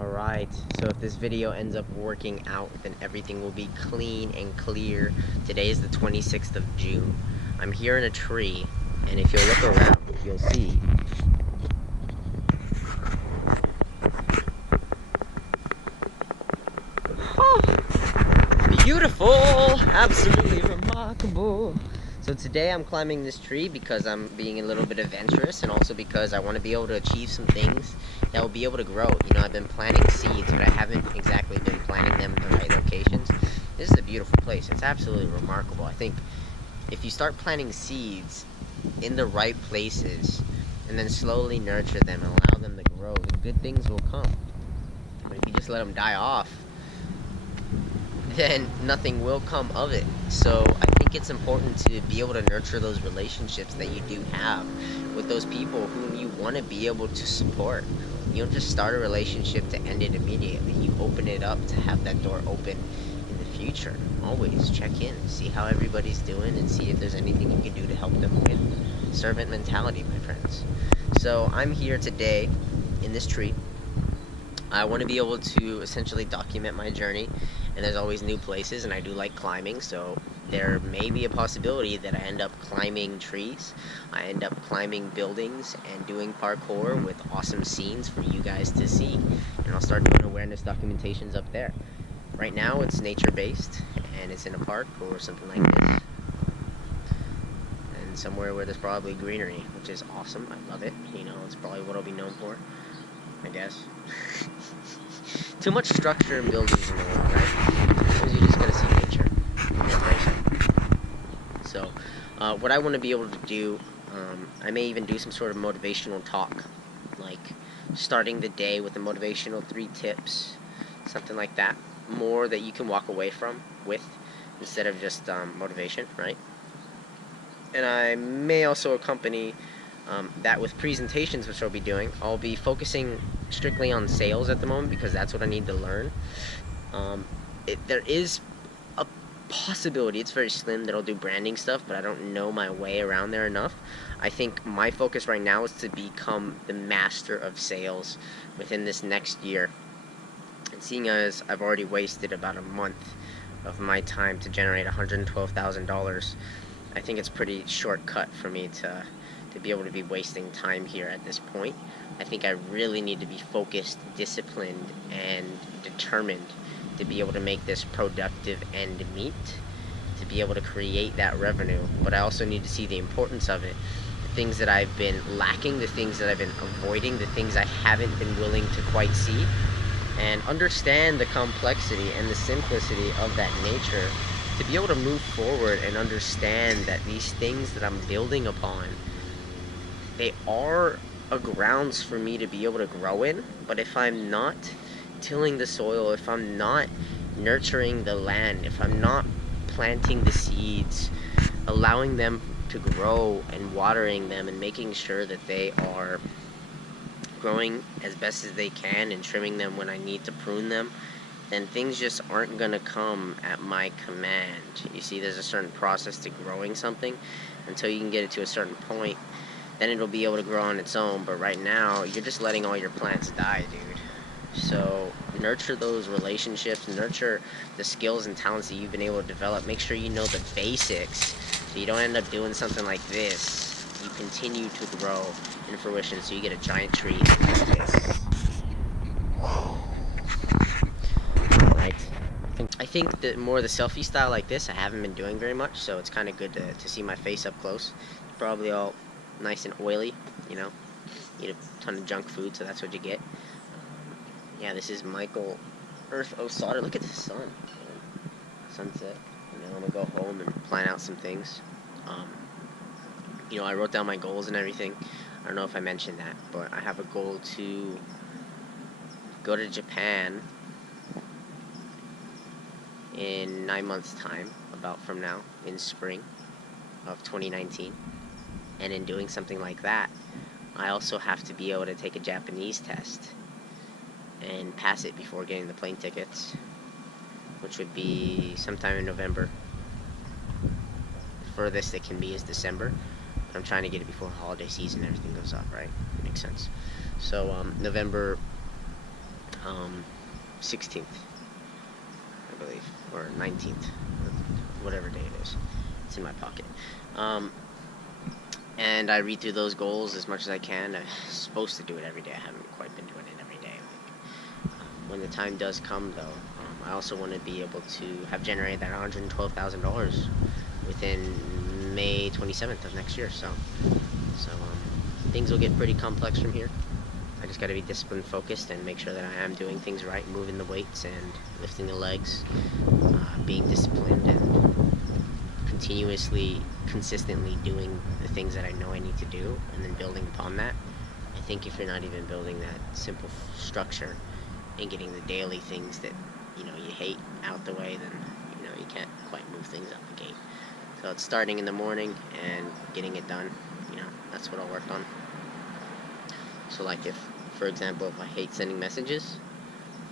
Alright, so if this video ends up working out, then everything will be clean and clear. Today is the 26th of June. I'm here in a tree, and if you'll look around, you'll see beautiful! Absolutely remarkable! So today I'm climbing this tree because I'm being a little bit adventurous, and also because I want to be able to achieve some things that will be able to grow. You know, I've been planting seeds, but I haven't exactly been planting them in the right locations. This is a beautiful place. It's absolutely remarkable. I think if you start planting seeds in the right places, and then slowly nurture them and allow them to grow, then good things will come. But if you just let them die off, then nothing will come of it. So I think it's important to be able to nurture those relationships that you do have with those people whom you want to be able to support. You don't just start a relationship to end it immediately. You open it up to have that door open in the future. Always check in, see how everybody's doing, and see if there's anything you can do to help them win. Servant mentality, my friends. So I'm here today in this tree. I want to be able to essentially document my journey, and there's always new places, and I do like climbing, so there may be a possibility that I end up climbing trees, I end up climbing buildings and doing parkour with awesome scenes for you guys to see, and I'll start doing awareness documentations up there. Right now it's nature-based, and it's in a park or something like this, and somewhere where there's probably greenery, which is awesome. I love it. You know, it's probably what I'll be known for, I guess. Too much structure in buildings in the world, right? Because you just gotta see nature and embrace it. So, what I want to be able to do, I may even do some sort of motivational talk, like starting the day with the motivational 3 tips, something like that. More that you can walk away from with, instead of just motivation, right? And I may also accompany that with presentations, which I'll be doing. I'll be focusing strictly on sales at the moment because that's what I need to learn. There is a possibility, it's very slim, that I'll do branding stuff, but I don't know my way around there enough. I think my focus right now is to become the master of sales within this next year. And seeing as I've already wasted about a month of my time to generate $112,000, I think it's pretty shortcut for me to be able to be wasting time here at this point. I think I really need to be focused, disciplined, and determined to be able to make this productive end meet, to be able to create that revenue. But I also need to see the importance of it, the things that I've been lacking, the things that I've been avoiding, the things I haven't been willing to quite see, and understand the complexity and the simplicity of that nature, to be able to move forward and understand that these things that I'm building upon, they are a grounds for me to be able to grow in. But if I'm not tilling the soil, if I'm not nurturing the land, if I'm not planting the seeds, allowing them to grow and watering them and making sure that they are growing as best as they can and trimming them when I need to prune them, then things just aren't going to come at my command. You see, there's a certain process to growing something. Until you can get it to a certain point, then it'll be able to grow on its own. But right now, you're just letting all your plants die, dude. So nurture those relationships, nurture the skills and talents that you've been able to develop. Make sure you know the basics, so you don't end up doing something like this. You continue to grow in fruition, so you get a giant tree like this. Right. I think that more of the selfie style like this I haven't been doing very much, so it's kind of good to see my face up close. Probably all nice and oily, you know, eat a ton of junk food, so that's what you get. Yeah, this is Michael Earth O'Sauter. Look at the sun, sunset. And then I'm gonna go home and plan out some things. You know, I wrote down my goals and everything. I don't know if I mentioned that, but I have a goal to go to Japan in 9 months' time, about from now, in spring of 2019. And in doing something like that, I also have to be able to take a Japanese test and pass it before getting the plane tickets, which would be sometime in November. The furthest it can be is December, but I'm trying to get it before holiday season, everything goes up, right? Makes sense. So November 16th, I believe, or 19th, whatever day it is. It's in my pocket. And I read through those goals as much as I can. I'm supposed to do it every day. I haven't quite been doing it every day. When the time does come, though, I also want to be able to have generated that $112,000 within May 27th of next year. So things will get pretty complex from here. I just got to be disciplined, focused, and make sure that I am doing things right, moving the weights and lifting the legs, being disciplined, and continuously, consistently doing the things that I know I need to do, and then building upon that. I think if you're not even building that simple structure and getting the daily things that you hate out the way, then you can't quite move things out the gate. So it's starting in the morning and getting it done. That's what I'll work on. So like if, for example, if I hate sending messages,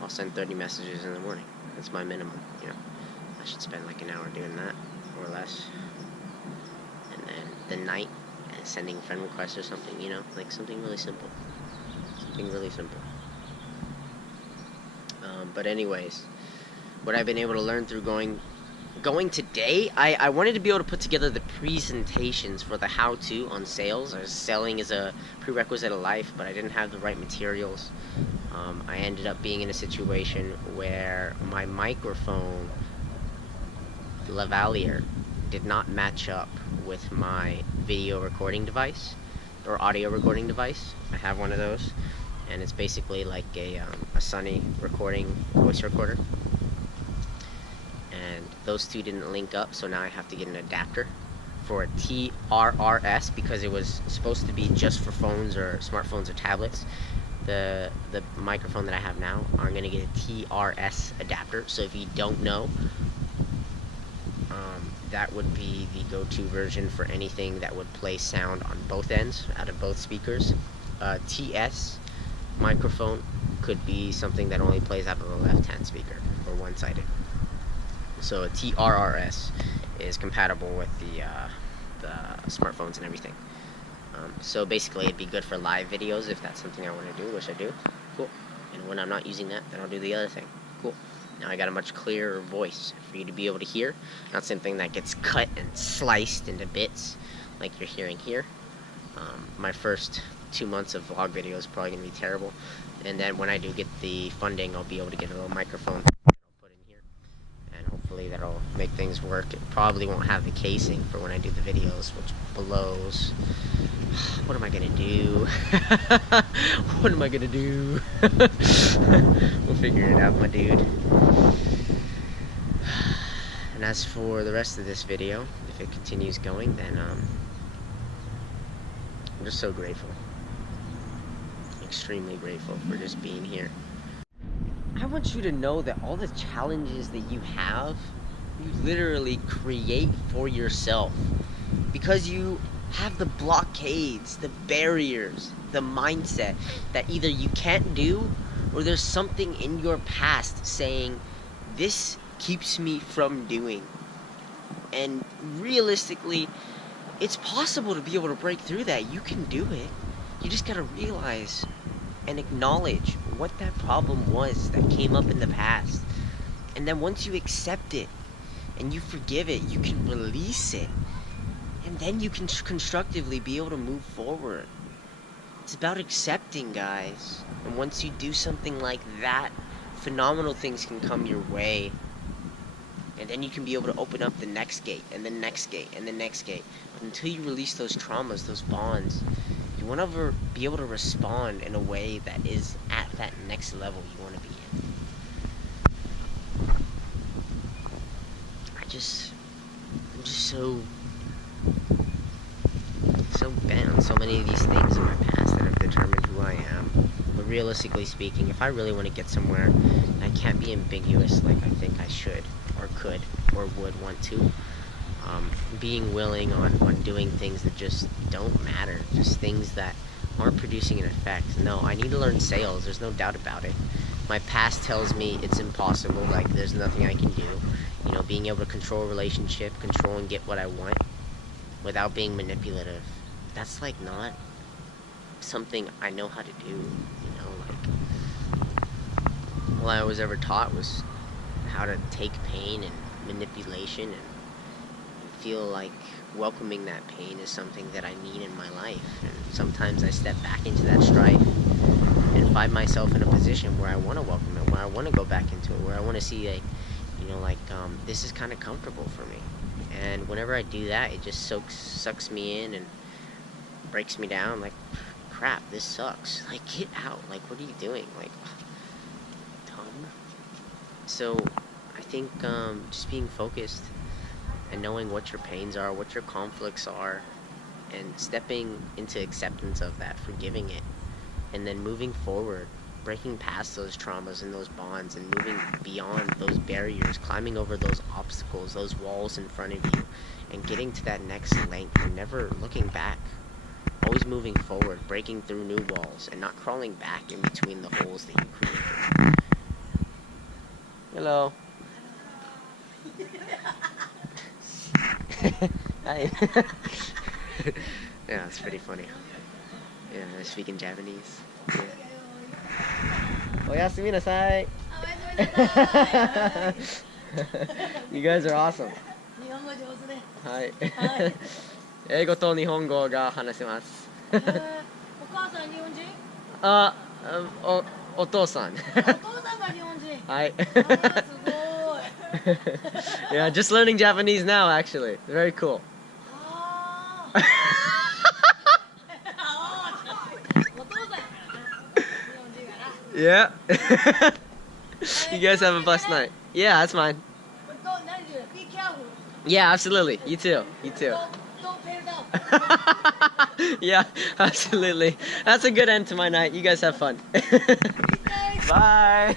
I'll send 30 messages in the morning. That's my minimum. I should spend like an hour doing that or less. And then the night, sending friend requests or something, like something really simple. Something really simple. But anyways, what I've been able to learn through going today, I wanted to be able to put together the presentations for the how-to on sales. Selling is a prerequisite of life, but I didn't have the right materials. I ended up being in a situation where my microphone lavalier did not match up with my video recording device or audio recording device. I have one of those, and it's basically like a Sony recording voice recorder, and those two didn't link up, so now I have to get an adapter for a TRRS because it was supposed to be just for phones or smartphones or tablets. The microphone that I have now, I'm going to get a TRS adapter. So if you don't know, that would be the go-to version for anything that would play sound on both ends, out of both speakers. TS microphone could be something that only plays out of the left-hand speaker, or one-sided. So a TRRS is compatible with the smartphones and everything. So basically it'd be good for live videos if that's something I want to do, which I do. Cool. And when I'm not using that, then I'll do the other thing. Cool. Now I got a much clearer voice for you to be able to hear, not something that gets cut and sliced into bits like you're hearing here. My first 2 months of vlog videos is probably going to be terrible, and then when I do get the funding, I'll be able to get a little microphone that I'll put in here, and hopefully that'll make things work. It probably won't have the casing for when I do the videos, which blows. What am I gonna do? What am I gonna do? We'll figure it out, my dude. And as for the rest of this video, if it continues going, then I'm just so grateful. Extremely grateful for just being here. I want you to know that all the challenges that you have, you literally create for yourself. Because you have the blockades, the barriers, the mindset that either you can't do, or there's something in your past saying, this keeps me from doing. And realistically, it's possible to be able to break through that. You can do it. You just gotta realize and acknowledge what that problem was that came up in the past. And then once you accept it and you forgive it, you can release it. And then you can constructively be able to move forward. It's about accepting, guys. And once you do something like that, phenomenal things can come your way. And then you can be able to open up the next gate, and the next gate, and the next gate. But until you release those traumas, those bonds, you want to be able to respond in a way that is at that next level you want to be in. I'm just so bent on so many of these things in my past that have determined who I am. But realistically speaking, if I really want to get somewhere, I can't be ambiguous like I think I should, or could, or would want to. Being willing on doing things that just don't matter, just things that aren't producing an effect. No, I need to learn sales, there's no doubt about it. My past tells me it's impossible, like there's nothing I can do. Being able to control a relationship, control and get what I want without being manipulative. That's like not something I know how to do, all I was ever taught was how to take pain and manipulation and feel like welcoming that pain is something that I need in my life. And sometimes I step back into that strife and find myself in a position where I want to welcome it, where I want to go back into it, where I want to see, like, this is kind of comfortable for me. And whenever I do that, it just sucks me in and breaks me down. Like, crap, this sucks. Like, get out. Like, what are you doing? Like, dumb. So I think just being focused and knowing what your pains are, what your conflicts are, and stepping into acceptance of that, forgiving it, and then moving forward, breaking past those traumas and those bonds, and moving beyond those barriers, climbing over those obstacles, those walls in front of you, and getting to that next length, and never looking back. Always moving forward, breaking through new walls, and not crawling back in between the holes that you created. Hello. Hi. Yeah, it's pretty funny. Yeah, I speak in Japanese. Yeah. Oyasumi nasai. You guys are awesome. Hi. 英語と日本語が話せます。お母さん日本人？お父さん。お父さんが日本人。はい。Yeah, just learning Japanese now, actually. Very cool. Yeah. You guys have a blessed night. Yeah, that's mine. Be careful. Yeah, absolutely. You too. You too. Don't tear down. Yeah, absolutely. That's a good end to my night. You guys have fun. Bye.